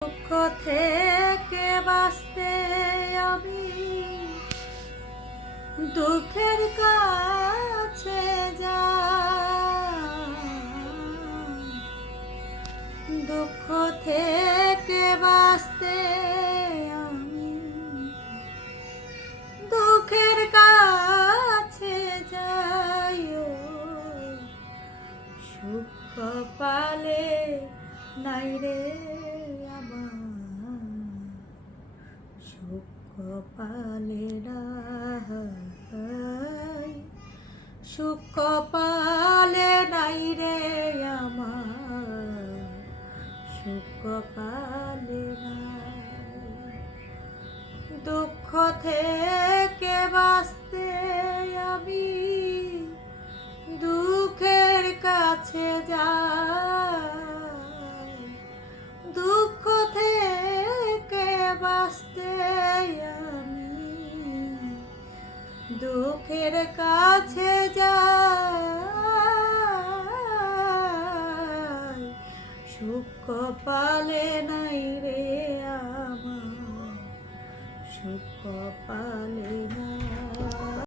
দুঃখ থেকে বাঁচতে আমি দুঃখের কাছে যাই। দুঃখ থেকে বাঁচতে আমি দুঃখের কাছে যাই। সুখ পালে নাই রে। সুখ পালে নাই সুখ পালে নাই রে আমার সুখ পালে নাই দুঃখ থেকে বাঁচতে আমি দুঃখের কাছে যাই। বাঁচতে আমি দুঃখের কাছে যা সুখ পালে নাই রে আমার সুখ পালে না